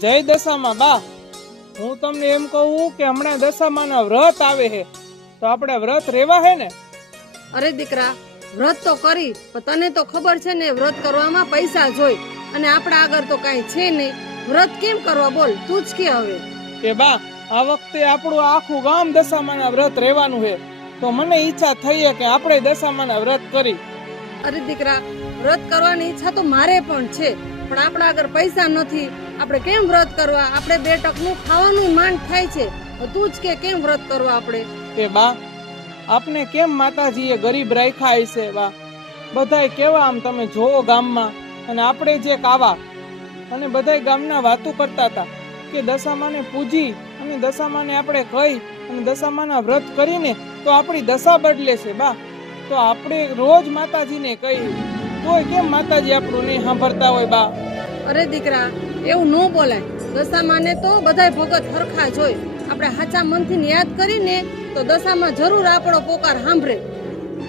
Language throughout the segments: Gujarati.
જય દશામાં બા. હું તમને એમ કહું કે હમણાં દશામાના વ્રત આવે છે. તો આપણે વ્રત રેવા હે ને? અરે દીકરા વ્રત તો કરી પણ તને તો ખબર છે ને વ્રત કરવામાં પૈસા જોઈ અને આપણા આગળ તો કાંઈ છે નહીં. વ્રત કેમ કરવા? બોલ તું જ કે હવે. કે બા આ વખતે આપણું આખું ગામ દશામાના વ્રત રહેવાનું છે. તો મને ઈચ્છા થઈ કે આપણે દશામાના વ્રત કરી. અરે દીકરા વ્રત કરવાની ઈચ્છા તો મારે પણ છે. પણ આપણા આગળ પૈસા નથી. આપણે કેમ વ્રત કરવા? આપણે બે ટકનું ખાવાનું માંડ થાય છે. તો જ કે કેમ વ્રત કરવા આપણે? કે બા આપને કેમ માતાજીએ ગરીબ રાખ્યા હશે બા? બધાય કેવા આમ તમે જોવો ગામમાં અને આપણે જે કાવા અને બધાય ગામના વાતો કરતા હતા કે દશામાને પૂજી અને દશામાને આપણે કહી અને દશામાના વ્રત કરીને તો આપણી દશા બદલે છે બા. તો આપણે રોજ માતાજીને કહી તોય કેમ માતાજી આપણું નહીં સાંભળતા હોય બા? અરે દીકરા એવું ન બોલાય. દશામાને તો બધાય ભગત હરખા જોઈ આપણે હાચા મનથી યાદ કરીને તો દશામાં જરૂર આપણો પોકાર સાંભળે.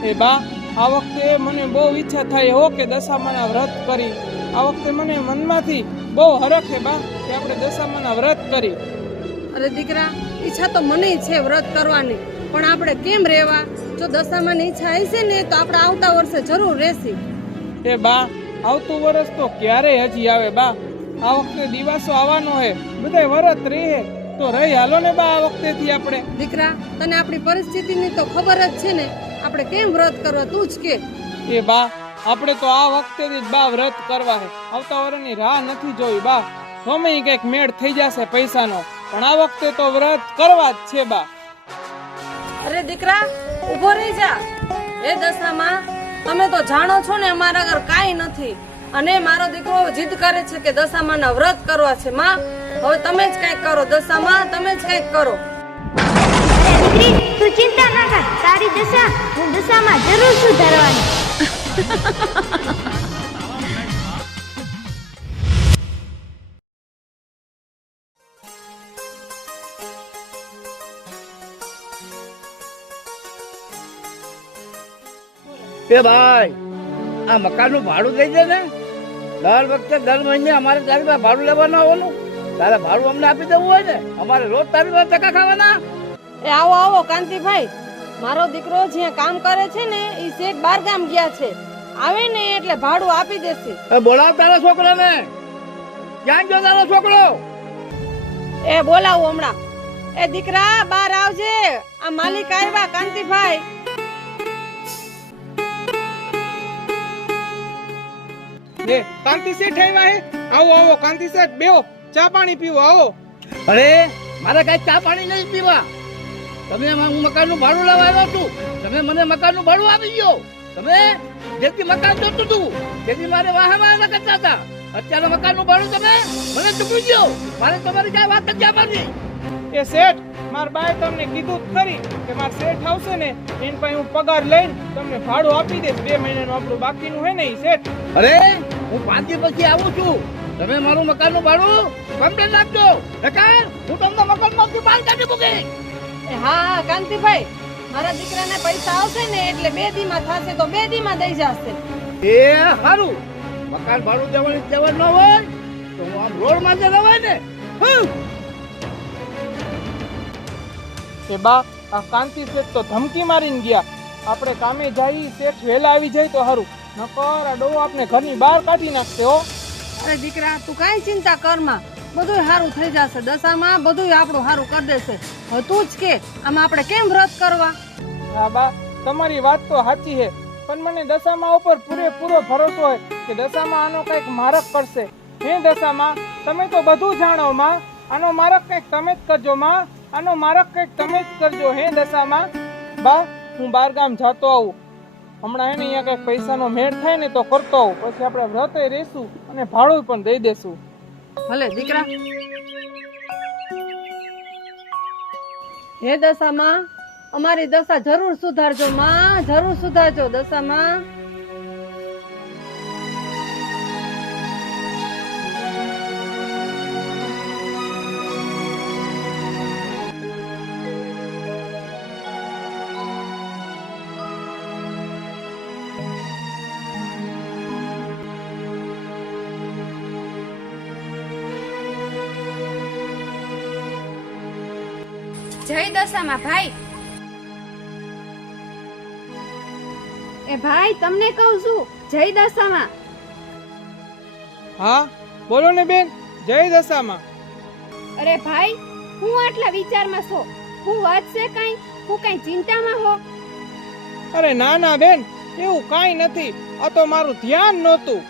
એ બા આ વખતે મને બહુ ઈચ્છા થાય હો કે દશામાના વ્રત કરી. આ વખતે મને મનમાંથી બહુ હરખ છે બા કે આપણે દશામાના વ્રત કરી. અરે દીકરા ઈચ્છા તો મને છે વ્રત કરવાની. પણ આપણે કેમ રહેવા જો દશામાની ઈચ્છા હશે ને તો આપણે આવતા વર્ષે જરૂર રહેશે. એ બા આવતું વર્ષ તો ક્યારે હજી આવે બા. આ વખતે દિવાસો આવવાનો હે. બધાય વરત રહે. તો રહી હાલો ને બા આ વખતેથી આપણે. દીકરા તને આપણી પરિસ્થિતિની તો ખબર જ છે ને. આપણે કેમ વ્રત કરવા? તું જ કે. એ બા આપણે તો આ વખતે જ બા વ્રત કરવા હે. આવતા વરની રાહ નથી જોઈ બા. સમય કંઈક મેળ થઈ જશે પૈસાનો. પણ આ વખતે તો વ્રત કરવા જ છે બા. અરે દીકરા ઊભો રહી જા. એ દશામાં તમે તો જાણો છો ને અમારા ઘર કાંઈ નથી. અને મારો દીકરો જીદ કરે છે કે દશામાના વ્રત કરવા છે માં. હવે તમે જ કંઈક કરો દશામાં તમે જ કંઈક કરો. દીકરી તું ચિંતા ના કર. તારી દશા હું દશામાં જરૂર સુધારવાની. કે ભાઈ આ મકાનનું ભાડું દઈ દે ને. દર વખતે દર મહિને અમારે તારી પાસે ભાડું લેવાનું આવવાનું તારે ભાડું અમને આપી દેવું હોય ને અમારે રોજ તારી પાસે ટકા ખાવાના. એ આવો આવો કાંતિભાઈ. મારો દીકરો જ્યાં કામ કરે છે ને એ શેખ બાર ગામ ગયા છે. આવે ને એટલે ભાડું આપી દેશે. એ બોલાવ તારા છોકરાને. ક્યાં ગયો તારો છોકરો? એ બોલાવો હમણાં. એ દીકરા બાર આવજે. આ માલિક આવ્યા કાંતિભાઈ. એ કાંતિ શેઠ આવ્યા હે? આવો આવો કાંતિ શેઠ બેહો ચા પાણી પીવો આવો. અરે મારે કઈ ચા પાણી નહીં પીવા. તમે હું મકાનનું ભાડું લેવા આવ્યો છું. તમે મને મકાનનું ભાડું આપી ગયો તમે જેથી મકાન જોતું હતું જેથી મારે વાહ વાહ ના કરતા હતા. અત્યારે મકાનનું ભાડું તમે મને ચૂકવી ગયો મારે તમારી ક્યાં વાત નથી આપવાની. એ શેઠ માર બાએ તમને કીધું જ ખરી કે માર શેઠ આવશે ને એન પાસે હું પગાર લઈને તમને ભાડું આપી દઈશ. બે મહિનાનું આપણું બાકીનું હે ને એ શેઠ? અરે હું પાંચ દિવસ પછી આવું છું. તમે મારું મકાનનું ભાડું કમ્પ્લેન આપજો. નકાર હું તમને મકાનમાંથી બહાર કાઢી મૂકી એ હા હા કાંતિભાઈ મારા દીકરાને પૈસા આવશે ને એટલે બે દીમાં થશે તો બે દીમાં દઈ જશે. એ સારું મકાન ભાડું દેવાની દેવા ન હોય તો હું આમ રોડમાં જ રવાય ને. હમ. કે બા આ કાંતિ શેઠ તો ધમકી મારીને ગયા. આપણે કામે જઈ શેઠ વહેલા આવી જાય તો સારું નકર આ ડોવો આપણે ઘરની બહાર કાઢી નાખશે હો. અરે દીકરા તું કાંઈ ચિંતા કરમાં બધું સારું થઈ જશે દશામાં બધું આપણું સારું કરી દેશે. હતું જ કે આમાં આપણે કેમ વ્રત કરવા? હા બા તમારી વાત તો સાચી છે. પણ મને દશામાં ઉપર પૂરેપૂરો ભરોસો હોય કે દશામાં આનો કંઈક મારક કરશે હે દશામાં તમે તો બધું જાણો માં. આનો મારક કંઈક તમે જ કરજો માં. આનો મારક કંઈક તમે જ કરજો, હે દશામાં? બા, હું બાર ગામ જાતો આવું. હમણાં હે ને અહીંયા કંઈક પૈસાનો મેળ થાય ને તો કરતો આવું. પછી આપણે વ્રતે રહેશું અને ભાડું પણ દઈ દેશું. ભલે, દીકરા. હે દશામાં, અમારી દશા જરૂર સુધારજો, માં. જરૂર સુધારજો દશામાં. જય ભાઈ. એ ભાઈ તમને કહું છું જય દશામાં. હા બોલો ને બેન જય દશામાં. અરે ભાઈ હું આટલા વિચારમાં છો. હું વાત છે કઈ? હું કઈ ચિંતામાં હો? અરે ના ના બેન એવું કાંઈ નથી. આ તો મારું ધ્યાન નહોતું.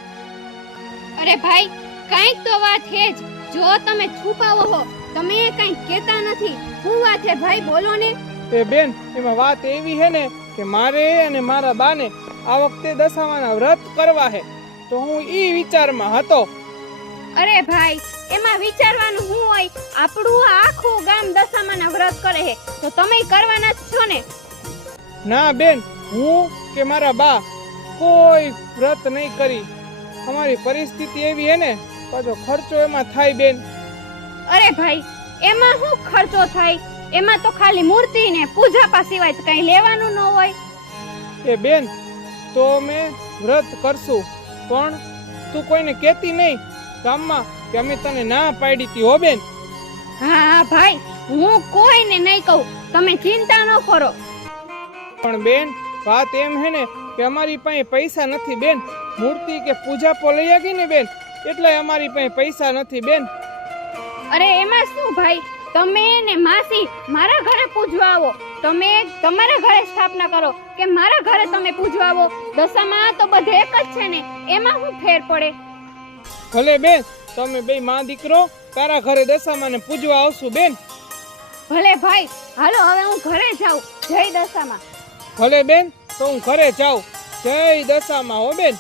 અરે ભાઈ કાંઈક તો વાત હે જ. જો તમે છુપાવો હો. તમે કઈ કહેતા નથી. હું વાત ભાઈ બોલો ને. એ બેન એમાં વાત એવી છે ને કે મારે અને મારા બાને આ વખતે દશામાના વ્રત કરવા છે તો હું ઈ વિચારમાં હતો. અરે ભાઈ એમાં વિચારવાનું હું હોય આપણું આખું ગામ દશામાના વ્રત કરે છે તો તમે કરવાના જ છો ને. ના બેન હું કે મારા બા કોઈ વ્રત નહીં કરી. અમારી પરિસ્થિતિ એવી હે ને પાછો ખર્ચો એમાં થાય બેન. અરે ભાઈ એમાં શું ખર્ચો થાય? એમાં તો ખાલી મૂર્તિ ને પૂજાપા સિવાય તો કઈ લેવાનું ન હોય. એ બેન તો અમે વ્રત કરશું પણ તું કોઈને કહેતી નહીં ગામમાં કે અમે તને ના પાડી હતી હો બેન? હા હા ભાઈ હું કોઈને નહીં કહું તમે ચિંતા ન કરો. પણ બેન વાત એમ હે ને કે અમારી પાસે પૈસા નથી બેન. મૂર્તિ કે પૂજા પો લઈ આવી ને બેન? એટલે અમારી પાસે પૈસા નથી બેન. અરે એમાં શું ભાઈ? તમે ને માસી મારા ઘરે પૂજવા આવો. તમે તમારા ઘરે સ્થાપના કરો કે મારા ઘરે તમે પૂજવા આવો. દશામાં તો બધે એક જ છે ને એમાં શું ફેર પડે? ભલે બેન તમે બે માં દીકરો તારા ઘરે દશામાને પૂજવા આવશું બેન. ભલે ભાઈ હાલો હવે હું ઘરે જાઉં. જય દશામાં. ભલે બેન તો હું ઘરે જાઉં. જય દશામાં હો બેન.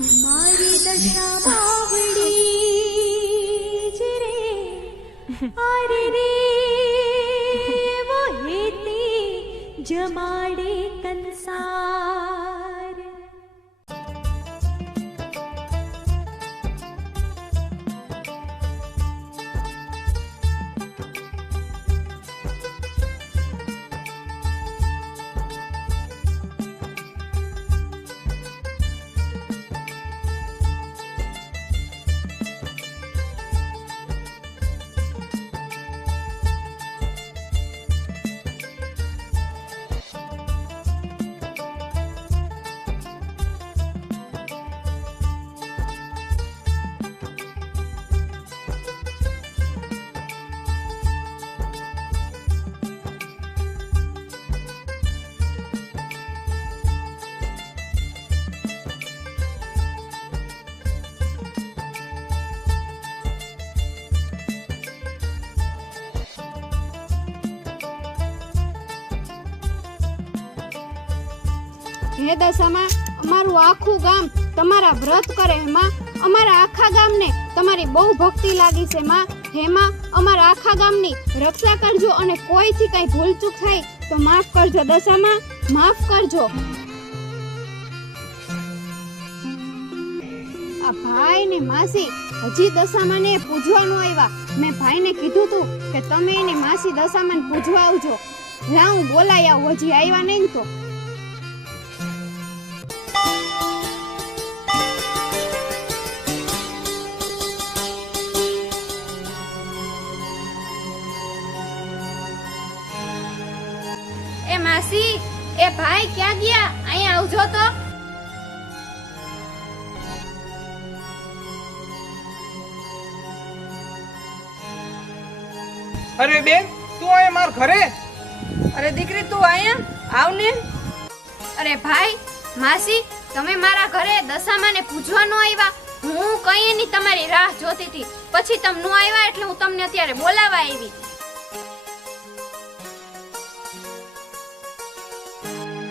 મારી દશા બાવડી જ રે અરે રે હે દશામાં અમારું આખું ગામ તમારા વ્રત કરે માં અમારા આખા ગામને તમારી બહુ ભક્તિ લાગી છે માં. હે માં, અમારા આખા ગામની રક્ષા કરજો અને કોઈથી કંઈ ભૂલચૂક થાય તો માફ કરજો દશામાં. માફ કરજો. આ ભાઈ ને માસી હજી દશામાં ને પૂજવાનું આવ્યા. મેં ભાઈને કીધું તું કે તમે એની માસી દશામાં પૂજવા આવજો. લા, હું બોલાઈ આવું, હજી આવ્યા નહીં તો. અરે બેન તું આય માર ઘરે? અરે દીકરી તું અહીંયા આવ ને. અરે ભાઈ માસી તમે મારા ઘરે દશામાને પૂછવા ન આવ્યા હું કઈ ની તમારી રાહ જોતી હતી. પછી તમ નો આવ્યા એટલે હું તમને અત્યારે બોલાવા આવી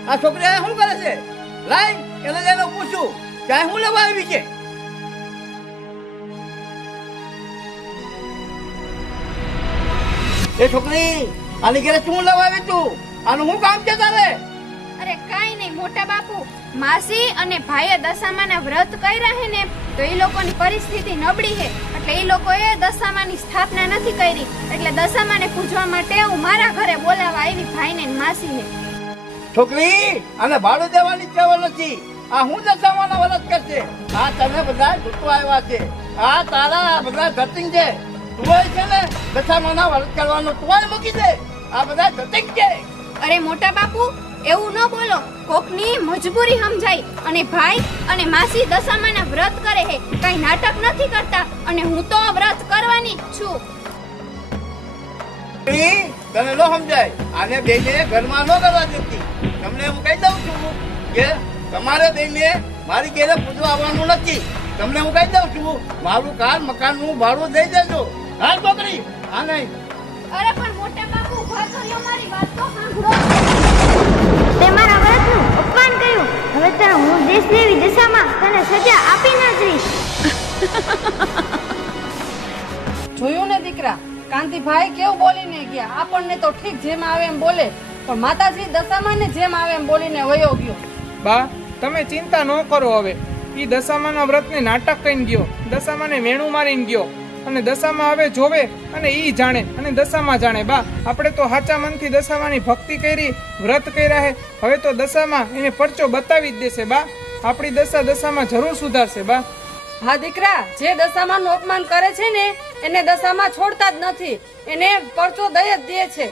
આ છોકરી શું કરે છે? લાઈ એને જઈને પૂછું. ક્યાંય હું લેવા આવી છે? એ છોકરી આની ઘરે શું લેવા આવી તું? આનું શું કામ છે તારે? અરે કાઈ નહીં મોટા બાપુ. માસી અને ભાઈએ દશામાના વ્રત કર્યા હે ને તો એ લોકોની પરિસ્થિતિ નબળી છે એટલે એ લોકોએ દશામાની સ્થાપના નથી કરી. એટલે દશામાને પૂજવા માટે હું મારા ઘરે બોલાવા આવી ભાઈને ને માસીને છોકરી અને ભાડું દેવાની કેવલ નથી. આ હું દશામાના વ્રત કરશે? આ તમે બધા જૂઠું આવ્યા છે. આ તારા બધા ધતિંગ છે તું છે ને દશામાના વરસ કરવાનો તું મૂકી દે. આ બધા ધતિંગ છે અરે મોટા બાપુ એવું ન બોલો. કોકની મજબૂરી સમજાય અને ભાઈ અને માસી દશામાના વ્રત કરે હે કઈ નાટક નથી કરતા અને હું તો વ્રત કરવાની જ છું. તને ન સમજાય. આને બેને ઘરમાં નો કરવા દેતી. તમને હું કહી દઉં છું કે તમારે બેને મારી ઘેરે પૂજવા આવવાનું નથી. તમને હું કહી દઉં છું મારું કાર મકાનનું ભાડું દઈ દેજો. હા છોકરી. હા નહીં. અરે પણ મોટા બાપુ ઊભા તો મારી વાત તો સાંભળો. તે મારા વ્રતનું અપમાન કર્યું. હવે તો હું દેશદેવી દશામાં તને સજા આપી ન જઈશ. જોયું ને દીકરા? કાંતિભાઈ કેવું બોલીને ગયા? આપણને તો ઠીક જેમ આવે એમ બોલે પણ માતાજી દશામાં ને જેમ આવે એમ બોલીને વયો ગયો. બા તમે ચિંતા ન કરો હવે. ઈ દશામાના વ્રતને નાટક કહીને ગયો. દશામાને વેણું મારીને ગયો. અને દશામાં હવે જોવે અને ઈ જાણે અને દશામાં જાણે. બા આપણે તો સાચા મનથી દશામાની ભક્તિ કરી વ્રત કર્યા હે. હવે તો દશામાં એને પરચો બતાવી જ દેશે બા. આપણી દશા દશામાં જરૂર સુધારશે બા. હા દીકરા જે દશામાં નું અપમાન કરે છે ને એને દશામાં છોડતા જ નથી. એને પરચો દઈ જ દે છે.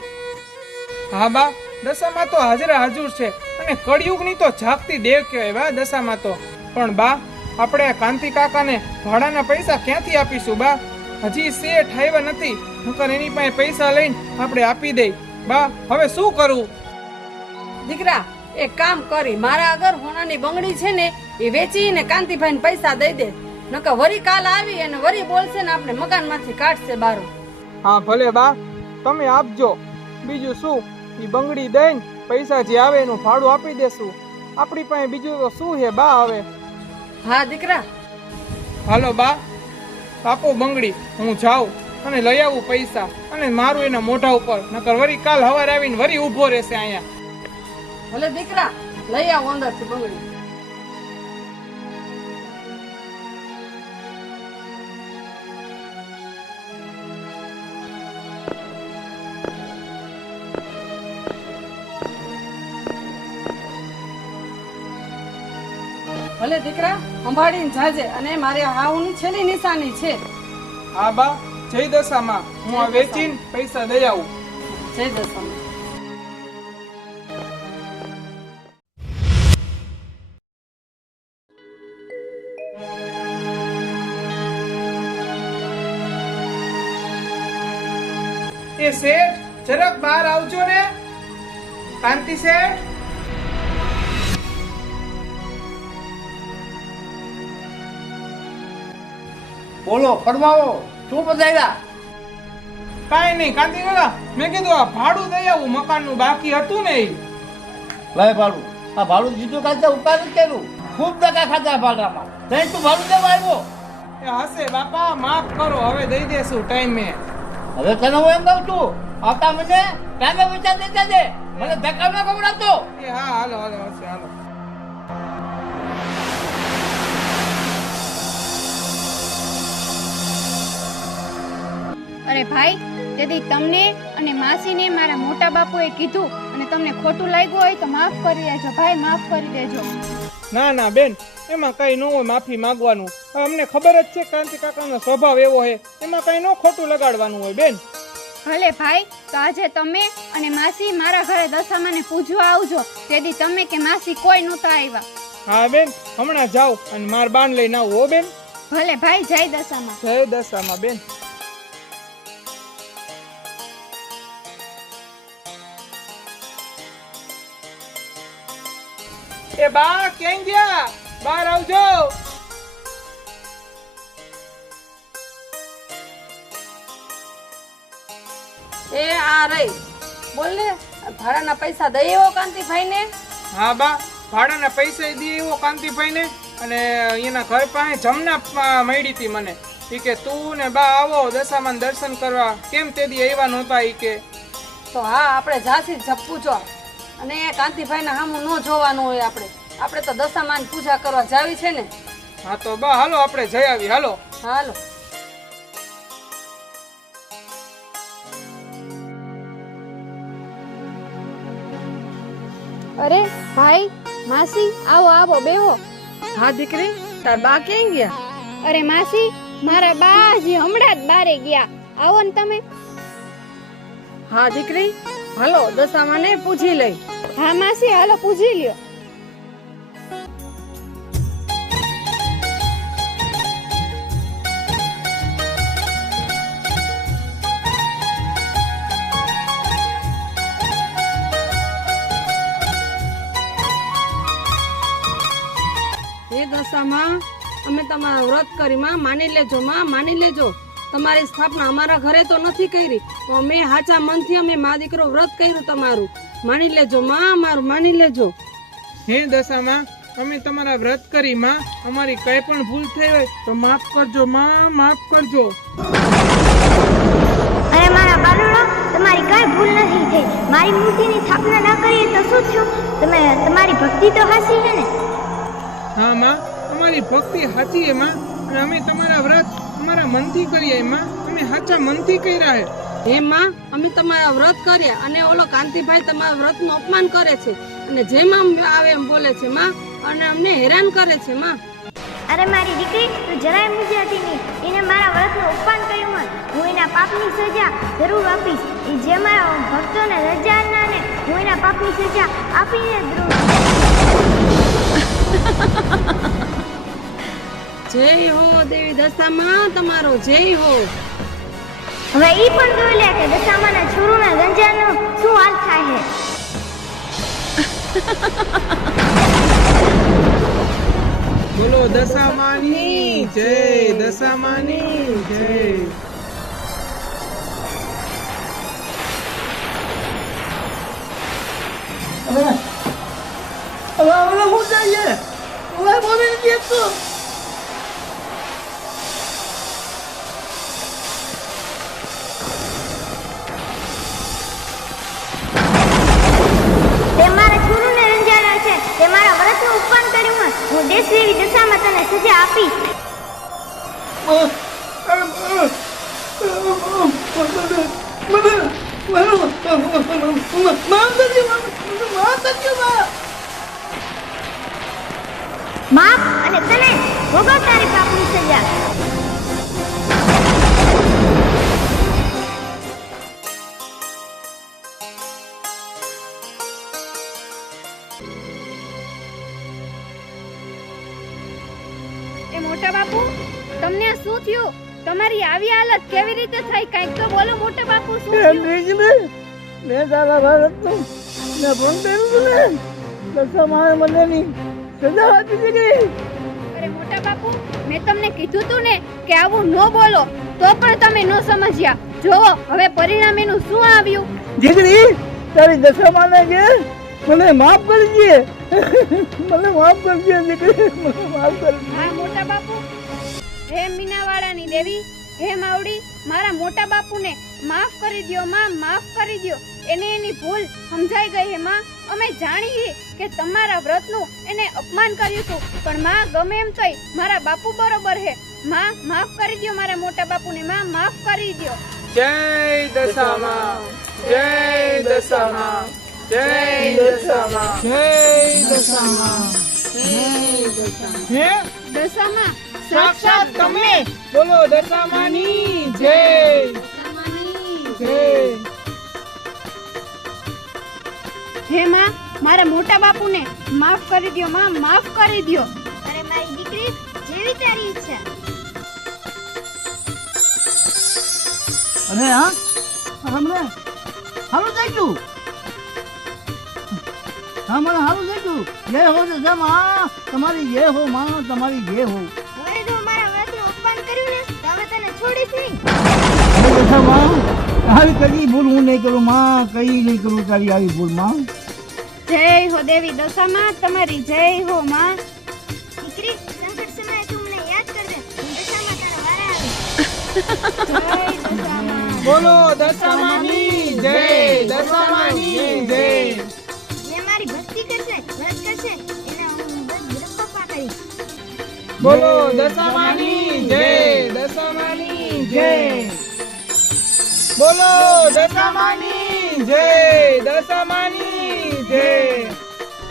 હા બા દશામાં તો હાજરા હાજર છે. અને કળિયુગની તો જાગતી દેવ કહેવાય બા દશામાં તો. પણ બા આપણે કાંતિ કાકાને ભાડાના પૈસા ક્યાંથી આપીશું બા? હજી શેઠ આવ્યા નથી. નકર એની પાસે પૈસા લઈને આપણે આપી દઈ. બા હવે શું કરવું દીકરા એક કામ કરી. મારા આગળ હોનાની બંગડી છે ને એ વેચીને કાંતિભાઈને પૈસા દઈ દે. નકર વરી કાલ આવી અને વરી બોલશે ને આપણે મકાનમાંથી કાઢશે બારો. હા ભલે બા. તમે આપજો. બીજું શું? એ બંગડી દઈને પૈસા જે આવે એનું ભાડું આપી દેશું. આપણી પાસે બીજું તો શું છે બા હવે? હા દીકરા. હાલો બા. આપો બંગડી, હું જાઉં અને લઈ આવું પૈસા અને મારું એના મોઢા ઉપર. નકર વરી કાલ હવાર આવીને વરી ઊભો રહેશે અહીંયા. ભલે દીકરા, લઈ આવો અંદરથી બંગડી. ભલે દીકરા. સંભાળીને જાજે અને મારે હાઉની છેલ્લી નિશાની છે. હા બા જય દશામાં. હું આ વેચીને પૈસા દઈ આવું. જય દશામાં. એ શેઠ જરાક બહાર આવજો ને. કાંતિ શેઠ. બોલો ફરમાવો. શું બધાયરા કાંઈ નહીં કાંતિ કાકા મેં કીધું આ ભાડું દઈ આવું મકાનનું બાકી હતું ને લાય ભાડું. આ ભાડું જીતું કાંઈ તો ઉપાડ જ કર્યું. ખૂબ ટકા ખાધા ભાડામાં. તઈ તું ભાડું દેવા આવ્યો? એ હશે બાપા માફ કરો હવે દઈ દેશું ટાઈમે. હવે તને હું એમ કહું છું આવતા મને ટાઈમે પૈસા દેતા દે મને ધક્કા ન કવડાવતો એ હા હાલો હાલો હશે હાલો. અરે ભાઈ તેથી તમને અને માસીને મારા મોટા બાપુએ કીધું અને તમને ખોટું લાગ્યું હોય તો માફ કરી દેજો ભાઈ માફ કરી દેજો. ના ના બેન એમાં કઈ ન હોય માફી માંગવાનું. અમને ખબર જ છે કાંતિ કાકાનો સ્વભાવ એવો છે. એમાં કઈ ન ખોટું લગાડવાનું હોય બેન. ભલે ભાઈ તો આજે તમે અને માસી મારા ઘરે દશામાને પૂજવા આવજો. તેથી તમે કે માસી કોઈ નહોતા આવ્યા. હા બેન હમણાં જાઓ અને માર બાન લઈને આવો બેન. ભલે ભાઈ જય દશામાં. જય દશામાં બેન. એ બા કેમ ગયા? બહાર આવજો. એ આ રહી બોલ ને ભાડાના પૈસા દઈ એવો કાંતિભાઈ ને હા બા ભાડાના પૈસા દઈ એવો કાંતિભાઈને. અને એના ઘર પાસે જમના મળી હતી મને. ઈ કે તું ને બા આવો દશામાન દર્શન કરવા. કેમ તે દી આવ્યા નહોતા ઈ કે? તો હા આપણે ઝાંસી જપ્પું પૂછો અને કાંતિભાઈને હામું ન જોવાનું હોય આપણે. આપણે તો દશામાન પૂજા કરવા જાવી છે ને. હા તો બા હાલો આપણે જઈ આવી હાલો. હાલો. અરે ભાઈ માસી આવો આવો બેહો. હા દીકરી તાર બા ક્યાં ગયા? અરે માસી મારા બા હજી હમણાં જ બારે ગયા. આવો ને તમે. હા દીકરી હાલો દશામાને પૂછી લઈ. હા માસી હાલો પૂછી લ્યો. હે દશામાં અમે તમારા વ્રત કરી માં માની લેજો માં માની લેજો. તમારી સ્થાપના અમારા ઘરે તો નથી કરી. તો અમે હાચા મનથી અમે મા દીકરો વ્રત કર્યું તમારું. માની લેજો માં અમારું માની લેજો. હે દશામાં અમે તમારા વ્રત કરી માં અમારી કઈ પણ ભૂલ થઈ હોય તો માફ કરજો માં માફ કરજો. અરે મારા બાલુડો તમારી કઈ ભૂલ નથી થઈ. મારી મૂર્તિની સ્થાપના ના કરીએ તો શું થયું? તમે તમારી ભક્તિ તો હાસી છે ને? હા માં અમારી ભક્તિ હાચી એ માં. અને અમે તમારા વ્રત અમારા મનથી કરીએ માં. અમે સાચા મનથી કર્યા હે હે માં અમે તમારા વ્રત કર્યા અને ઓલો કાંતિભાઈ તમારા વ્રતનું અપમાન કરે છે. અને જે માં આવે એમ બોલે છે માં. અને અમને હેરાન કરે છે માં. અરે મારી દીકરી તું જરાય મૂંઝાતી નહીં. એને મારા વ્રતનું અપમાન કર્યું હોય. હું એના પાપની સજા જરૂર આપીશ. એ જે મારા ભક્તોને રજા ને હું એના પાપની સજા આપીને જ જય હો દેવી દશામાં તમારો જય હો. હવે ઈ પણ જોઈ લે કે દશામાના છોરુના ગંજાનો શું હાલ થાય છે બોલો દશામાની જય દશામાની જય. હવે હવે હું જઈએ. હવે બોલી નથી દેશ દેવી દશામાં તને સજા આપીશ અને તને ભોગવ તારી પાપની સજા આવી હાલત કેવી રીતે થઈ? કંઈક તો બોલો મોટા બાપુ શું થયું? મેં તારા ભારતનું ને ભંગ કર્યું ને? દશામાં મને ની સજા આપી દીધી. અરે મોટા બાપુ મેં તમને કીધું તું ને કે આવું ન બોલો તો પણ તમે ન સમજ્યા. જોવો હવે પરિણામ એનું શું આવ્યું? દીકરી તારી દશામાં ને કે મને માફ કરજે મને માફ કરજે દીકરી મને માફ કરજે હા મોટા બાપુ. હે મીનાવાળાની દેવી હે માવડી મારા મોટા બાપુને માફ કરી દ્યો માં માફ કરી દ્યો. એને એની ભૂલ સમજાઈ ગઈ હે માં. અમે જાણીએ કે તમારા વ્રતનું એને અપમાન કર્યું હતું. પણ માં ગમે એમ થઈ મારા બાપુ બરોબર હે. માં માફ કરી દ્યો મારા મોટા બાપુને માં માફ કરી દ્યો. જય દશામાં જય દશામાં. જય દશામાં જય દશામાં. હે? દશામાં? સાક્ષાત તમે બોલો દશામાની જય. જય. હે માં મારા મોટા બાપુને માફ કરી દો માં માફ કરી દ્યો. અરે મારી દીકરી જેવી તારી ઈચ્છા. અરે હા? હમણે? હાલો જઈ તું હા મને હાલો જઈ તું જય હો દશામાં. તમારી જય હો માં તમારી જય હો. તો હવે તને છોડીશ નહીં આવી કઈ ભૂલ હું નહીં કરું માં કઈ નહીં કરું તારી આવી ભૂલમાં જય હો દેવી દશામાં તમારી જય હો માં. દીકરી સંકટ સમયે તું મને યાદ કરજે. હું દશામાં તારા વારે આવી. જય દશામાં બોલો દશામાની જય દશામાની જય. જે મારી ભક્તિ કરશે વ્રત કરશે એના હું બસ બ્રહ્મપા કરીશ. બોલો દશામાની જય દશામાની જય. બોલો દશામાની જય દશામાની જય.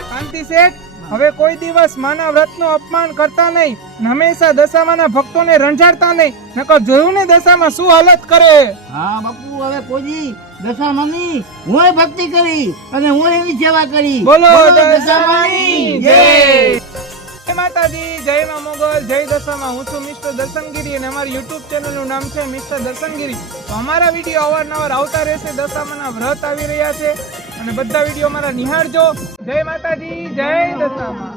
કાંતિ શેઠ હવે કોઈ દિવસ માના વ્રતનું અપમાન કરતા નહીં. હંમેશા દશામાના ભક્તોને રંજાડતા નહીં. નકર જોયું ને દશામાં શું હાલત કરે? હા બાપુ હવે કોઈ દશામાની હું ભક્તિ કરી અને હું એની સેવા કરી. બોલો દશામાની જય. માતાજી, જય માં મોગલ, જય દશામાં. હું છું મિસ્ટર દર્શનગીરી અને અમારી યુટ્યુબ ચેનલનું નામ છે મિસ્ટર દર્શનગીરી. તો અમારા વીડિયો અવારનવાર આવતા રહેશે, દશામાના વ્રત આવી રહ્યા છે. અને બધા વીડિયો અમારા નિહાળજો. જય માતાજી, જય દશામાં.